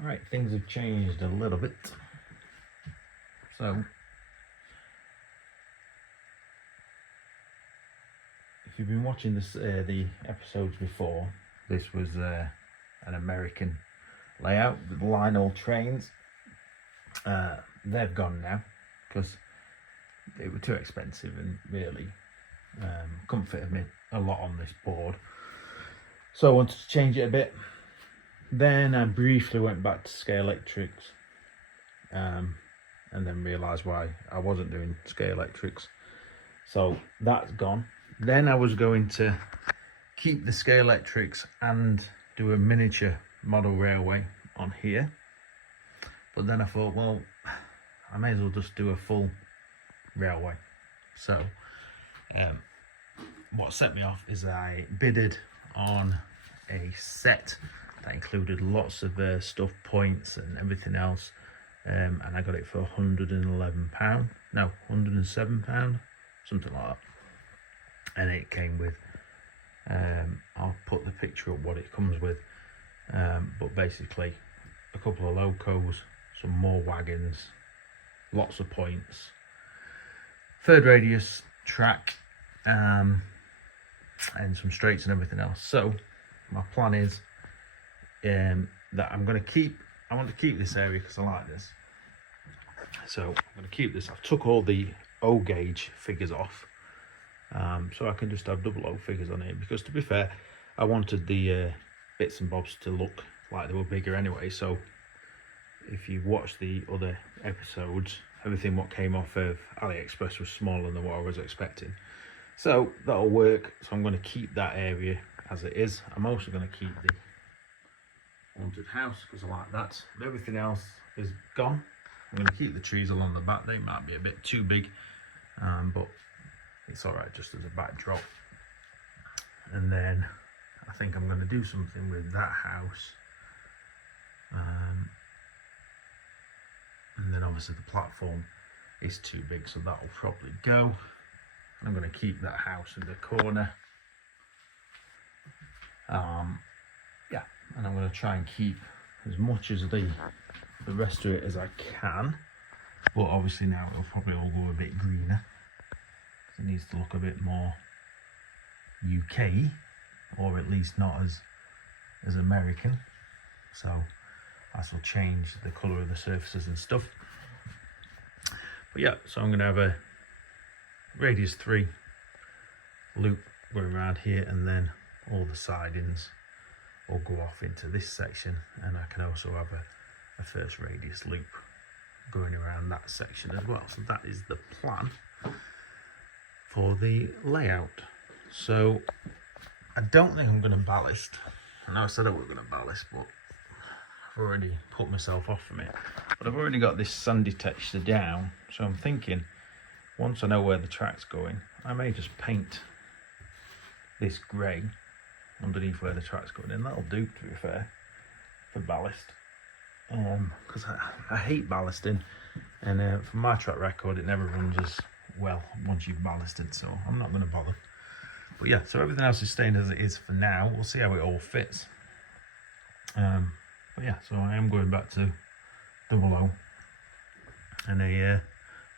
Alright, things have changed a little bit. So, if you've been watching this, the episodes before, this was an American layout with Lionel trains. They've gone now because they were too expensive and really couldn't fit me a lot on this board. So I wanted to change it a bit. Then I briefly went back to Scalextrics and then realised why I wasn't doing Scalextrics. So that's gone. Then I was going to keep the Scalextrics and do a miniature model railway on here. But then I thought, well, I may as well just do a full railway. So what set me off is I bidded on a set that included lots of stuff, points and everything else, and I got it for £111, no, £107, something like that. And it came with, I'll put the picture up what it comes with, but basically a couple of locos, some more wagons, lots of points, third radius track, and some straights and everything else. So my plan is that I want to keep this area because I like this. So I'm going to keep this. I've took all the O gauge figures off, so I can just have double O figures on it, because to be fair, I wanted the bits and bobs to look like they were bigger anyway. So if you watch the other episodes, everything what came off of AliExpress was smaller than what I was expecting. So that'll work. So I'm going to keep that area as it is. I'm also going to keep the haunted house because I like that. But everything else is gone. I'm going to keep the trees along the back. They might be a bit too big, but it's all right just as a backdrop. And then I think I'm going to do something with that house. And then obviously the platform is too big, so that'll probably go. I'm going to keep that house in the corner. Yeah, and I'm going to try and keep as much as the rest of it as I can. But obviously now it'll probably all go a bit greener. It needs to look a bit more UK, or at least not as American. So that will change the colour of the surfaces and stuff. But yeah, so I'm going to have a radius 3 loop going around here, and then all the sidings will go off into this section, and I can also have a first radius loop going around that section as well. So that is the plan for the layout. So I don't think I'm going to ballast. I know I said I was going to ballast, but I've already put myself off from it. But I've already got this sandy texture down, so I'm thinking once I know where the track's going, I may just paint this grey underneath where the track's going, and that'll do, to be fair, for ballast. Because I hate ballasting, and from my track record it never runs as well once you've ballasted, so I'm not going to bother. But yeah, so everything else is staying as it is for now. We'll see how it all fits. But yeah, so I am going back to double O and a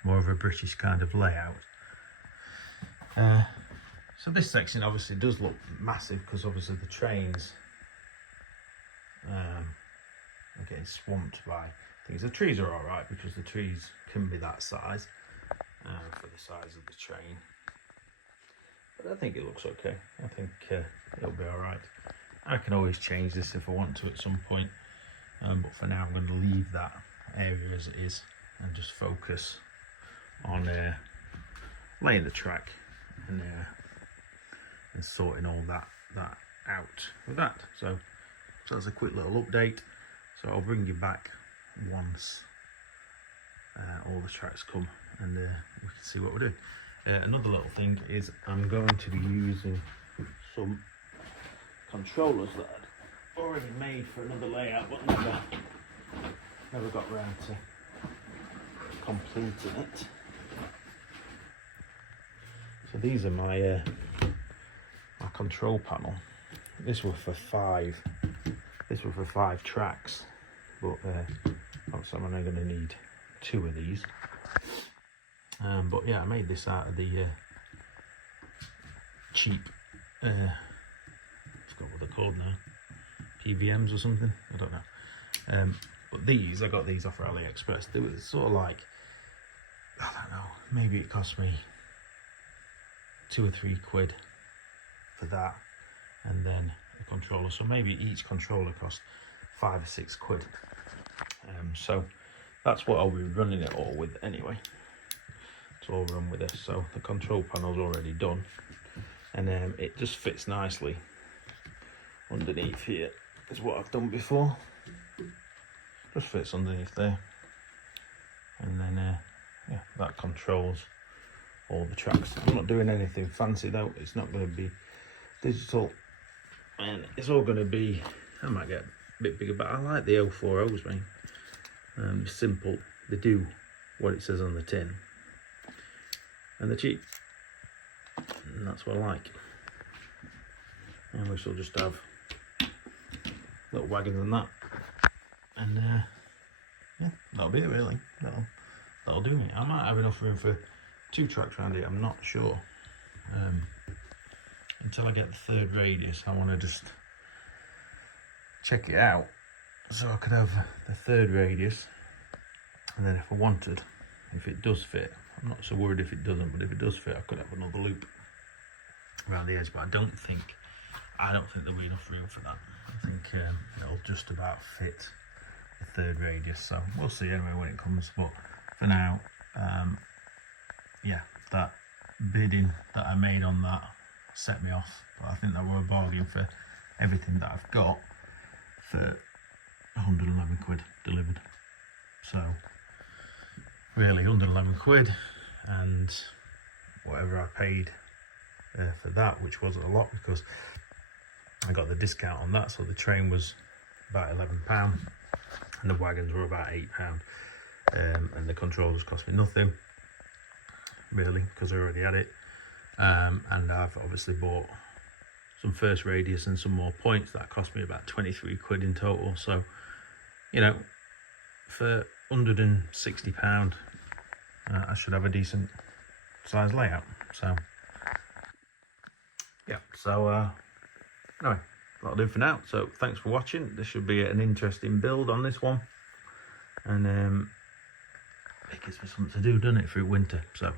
more of a British kind of layout. So this section obviously does look massive because obviously the trains are getting swamped by things. The trees are all right because the trees can be that size for the size of the train. But I think it looks okay. I think it'll be all right. I can always change this if I want to at some point. But for now I'm going to leave that area as it is and just focus on laying the track and sorting all that out with that. So that's a quick little update. So I'll bring you back once all the tracks come and we can see what we're doing. Another little thing is I'm going to be using some controllers that I'd already made for another layout, but never got round to completing it. So these are my control panel. This were for 5 tracks, but obviously I'm only going to need 2 of these. But yeah, I made this out of the cheap, I forgot what they're called now, PVMs or something, I don't know. But these, I got these off AliExpress. They were sort of like, I don't know, maybe it cost me 2 or 3 quid for that, and then a controller. So maybe each controller cost 5 or 6 quid. So that's what I'll be running it all with anyway. It's all run with this. So the control panel's already done, and it just fits nicely underneath here. Is what I've done before. Just fits underneath there, and then yeah, that controls all the tracks. I'm not doing anything fancy though. It's not going to be digital, and it's all going to be, I might get a bit bigger, but I like the 04Os, man. Simple. They do what it says on the tin, and they're cheap, and that's what I like. And we shall just have little wagons and that, and yeah, that'll be it really. That'll do me. I might have enough room for 2 tracks around here, I'm not sure. Until I get the 3rd radius, I want to just check it out, so I could have the 3rd radius, and then if I wanted, if it does fit, I'm not so worried if it doesn't, but if it does fit, I could have another loop around the edge. But I don't think there'll be enough room for that. I think it'll just about fit the 3rd radius, so we'll see anyway when it comes. But for now, yeah, that bidding that I made on that set me off. But I think that were a bargain for everything that I've got for 111 quid delivered. So really 111 quid, and whatever I paid for that, which wasn't a lot because I got the discount on that. So the train was about £11 and the wagons were about £8, and the controllers cost me nothing really because I already had it, and I've obviously bought some first radius and some more points that cost me about 23 quid in total. So you know, for £160 I should have a decent size layout. So yeah, so anyway, that'll do for now. So thanks for watching. This should be an interesting build on this one, and it gives me something to do, doesn't it, through winter. So